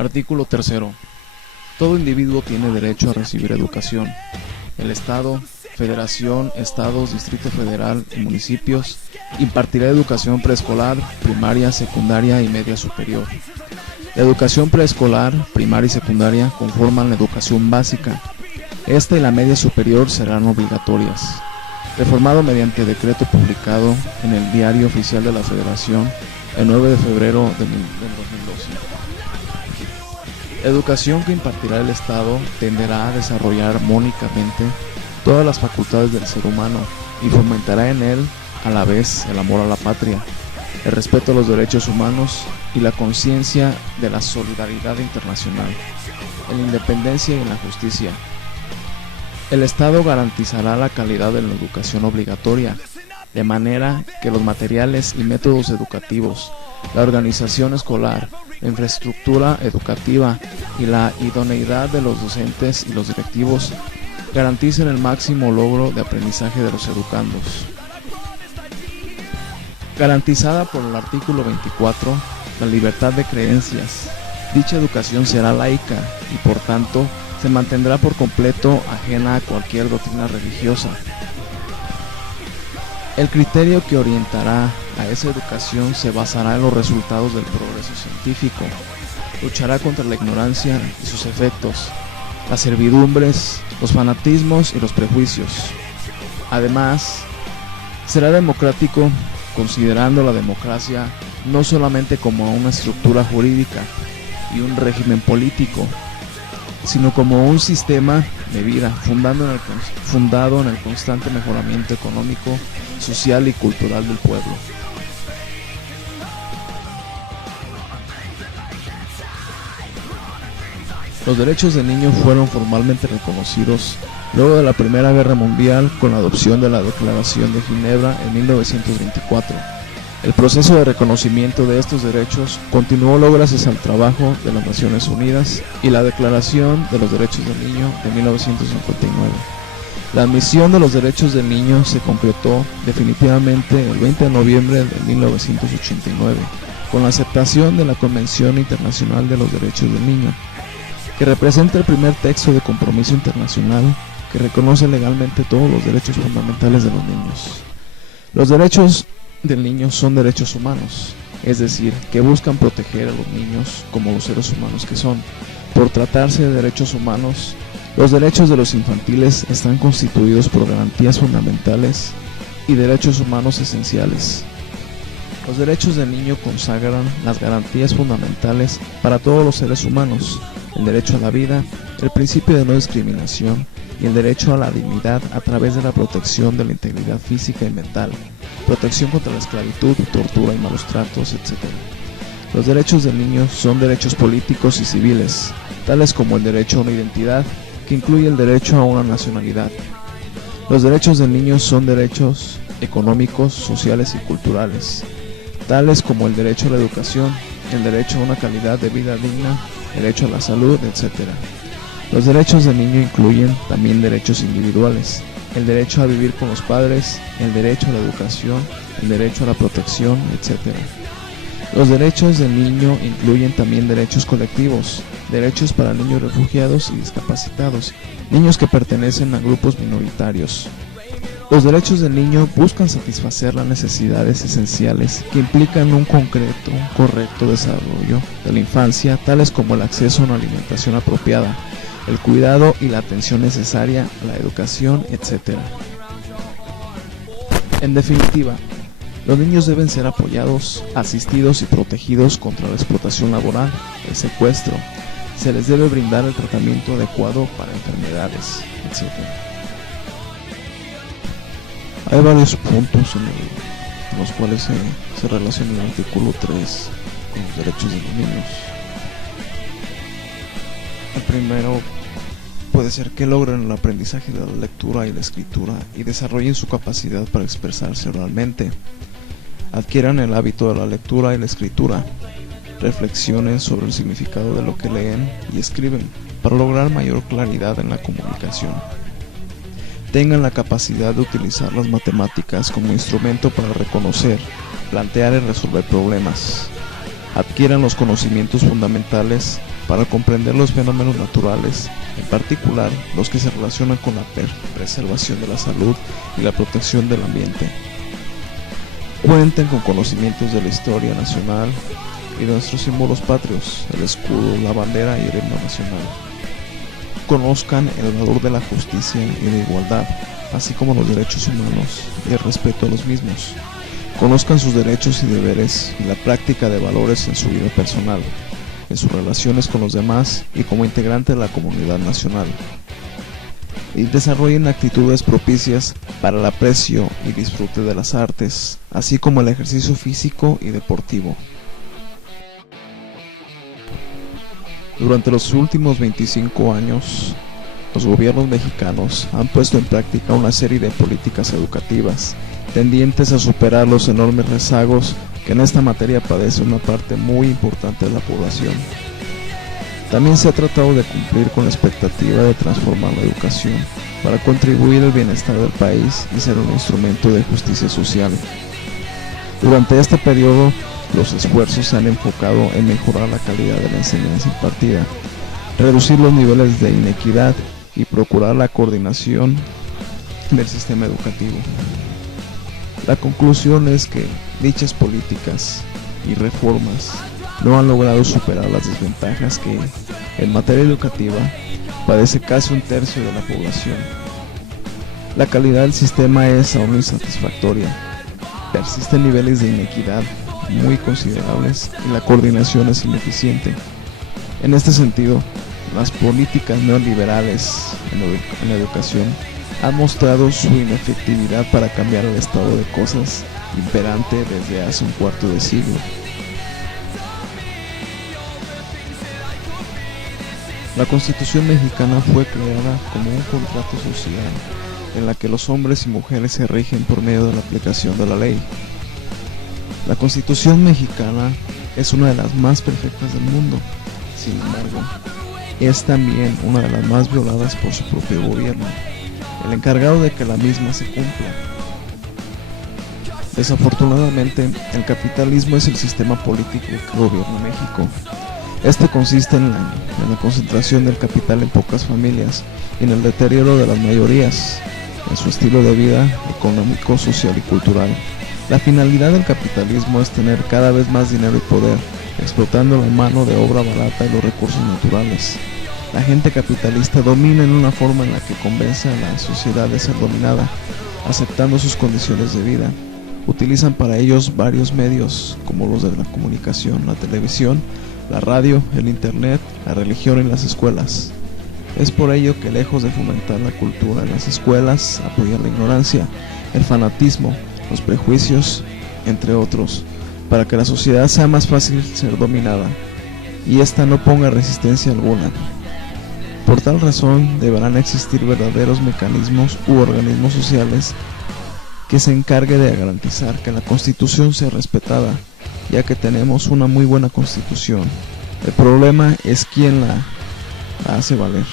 Artículo 3. Todo individuo tiene derecho a recibir educación. El Estado, Federación, Estados, Distrito Federal y municipios impartirá educación preescolar, primaria, secundaria y media superior. La educación preescolar, primaria y secundaria conforman la educación básica. Esta y la media superior serán obligatorias. Reformado mediante decreto publicado en el Diario Oficial de la Federación el 9 de febrero del 2012. La educación que impartirá el Estado tenderá a desarrollar armónicamente todas las facultades del ser humano y fomentará en él a la vez el amor a la patria, el respeto a los derechos humanos y la conciencia de la solidaridad internacional, en la independencia y en la justicia. El Estado garantizará la calidad de la educación obligatoria, de manera que los materiales y métodos educativos, la organización escolar, la infraestructura educativa y la idoneidad de los docentes y los directivos garanticen el máximo logro de aprendizaje de los educandos. Garantizada por el artículo 24, la libertad de creencias. Dicha educación será laica y por tanto se mantendrá por completo ajena a cualquier doctrina religiosa. El criterio que orientará a esa educación se basará en los resultados del progreso científico, luchará contra la ignorancia y sus efectos, las servidumbres, los fanatismos y los prejuicios. Además, será democrático, considerando la democracia no solamente como una estructura jurídica y un régimen político, sino como un sistema de vida fundado en el constante mejoramiento económico, social y cultural del pueblo. Los derechos del niño fueron formalmente reconocidos luego de la Primera Guerra Mundial con la adopción de la Declaración de Ginebra en 1924. El proceso de reconocimiento de estos derechos continuó gracias al trabajo de las Naciones Unidas y la Declaración de los Derechos del Niño de 1959. La admisión de los derechos del niño se concretó definitivamente el 20 de noviembre de 1989 con la aceptación de la Convención Internacional de los Derechos del Niño, que representa el primer texto de compromiso internacional que reconoce legalmente todos los derechos fundamentales de los niños. Los derechos del niño son derechos humanos, es decir, que buscan proteger a los niños como los seres humanos que son. Por tratarse de derechos humanos, los derechos de los infantiles están constituidos por garantías fundamentales y derechos humanos esenciales. Los derechos del niño consagran las garantías fundamentales para todos los seres humanos, el derecho a la vida, el principio de no discriminación y el derecho a la dignidad a través de la protección de la integridad física y mental, protección contra la esclavitud, tortura y malos tratos, etc. Los derechos del niño son derechos políticos y civiles, tales como el derecho a una identidad, que incluye el derecho a una nacionalidad. Los derechos del niño son derechos económicos, sociales y culturales, tales como el derecho a la educación, el derecho a una calidad de vida digna, el derecho a la salud, etc. Los derechos del niño incluyen también derechos individuales, el derecho a vivir con los padres, el derecho a la educación, el derecho a la protección, etc. Los derechos del niño incluyen también derechos colectivos, derechos para niños refugiados y discapacitados, niños que pertenecen a grupos minoritarios. Los derechos del niño buscan satisfacer las necesidades esenciales que implican un correcto desarrollo de la infancia, tales como el acceso a una alimentación apropiada, el cuidado y la atención necesaria, la educación, etc. En definitiva, los niños deben ser apoyados, asistidos y protegidos contra la explotación laboral, el secuestro. Se les debe brindar el tratamiento adecuado para enfermedades, etc. Hay varios puntos en los cuales se relaciona el artículo 3 con los derechos de los niños. El primero puede ser que logren el aprendizaje de la lectura y la escritura y desarrollen su capacidad para expresarse oralmente. Adquieran el hábito de la lectura y la escritura. Reflexionen sobre el significado de lo que leen y escriben para lograr mayor claridad en la comunicación. Tengan la capacidad de utilizar las matemáticas como instrumento para reconocer, plantear y resolver problemas. adquieran los conocimientos fundamentales para comprender los fenómenos naturales, en particular los que se relacionan con la preservación de la salud y la protección del ambiente. Cuenten con conocimientos de la historia nacional y de nuestros símbolos patrios, el escudo, la bandera y el himno nacional. Conozcan el valor de la justicia y la igualdad, así como los derechos humanos y el respeto a los mismos. Conozcan sus derechos y deberes y la práctica de valores en su vida personal, en sus relaciones con los demás y como integrante de la comunidad nacional. Y desarrollen actitudes propicias para el aprecio y disfrute de las artes, así como el ejercicio físico y deportivo. Durante los últimos 25 años, los gobiernos mexicanos han puesto en práctica una serie de políticas educativas tendientes a superar los enormes rezagos que en esta materia padece una parte muy importante de la población. También se ha tratado de cumplir con la expectativa de transformar la educación para contribuir al bienestar del país y ser un instrumento de justicia social. Durante este periodo, los esfuerzos se han enfocado en mejorar la calidad de la enseñanza impartida, reducir los niveles de inequidad y procurar la coordinación del sistema educativo. La conclusión es que dichas políticas y reformas no han logrado superar las desventajas que, en materia educativa, padece casi un tercio de la población. La calidad del sistema es aún insatisfactoria, persisten niveles de inequidad muy considerables y la coordinación es ineficiente. En este sentido, las políticas neoliberales en la educación han mostrado su inefectividad para cambiar el estado de cosas imperante desde hace un cuarto de siglo. La Constitución mexicana fue creada como un contrato social en la que los hombres y mujeres se rigen por medio de la aplicación de la ley. La Constitución mexicana es una de las más perfectas del mundo, sin embargo, es también una de las más violadas por su propio gobierno, el encargado de que la misma se cumpla. Desafortunadamente, el capitalismo es el sistema político que gobierna México. Este consiste en la concentración del capital en pocas familias y en el deterioro de las mayorías, en su estilo de vida económico, social y cultural. La finalidad del capitalismo es tener cada vez más dinero y poder, explotando la mano de obra barata y los recursos naturales. La gente capitalista domina en una forma en la que convence a la sociedad de ser dominada, aceptando sus condiciones de vida. Utilizan para ellos varios medios, como los de la comunicación, la televisión, la radio, el internet, la religión y las escuelas. Es por ello que, lejos de fomentar la cultura en las escuelas, apoyan la ignorancia, el fanatismo, los prejuicios, entre otros, para que la sociedad sea más fácil ser dominada, y ésta no ponga resistencia alguna. Por tal razón, deberán existir verdaderos mecanismos u organismos sociales que se encargue de garantizar que la Constitución sea respetada, ya que tenemos una muy buena Constitución. El problema es quién la hace valer.